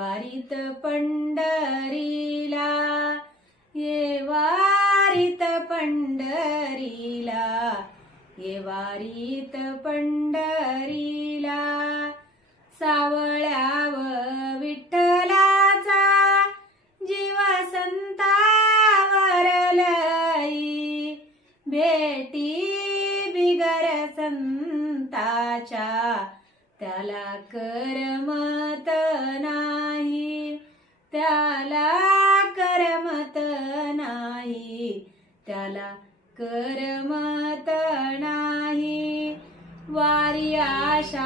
वारीत पंढरीला, ये वारीत पंढरीला, ये वारीत पंढरीला. सावळ्याव विठ्ठलाचा जीव संतावर लई, भेटी बिगर संताच्या त्याला करमत नाही, त्याला करमत नाही, त्याला करमत नाही. वारी आशा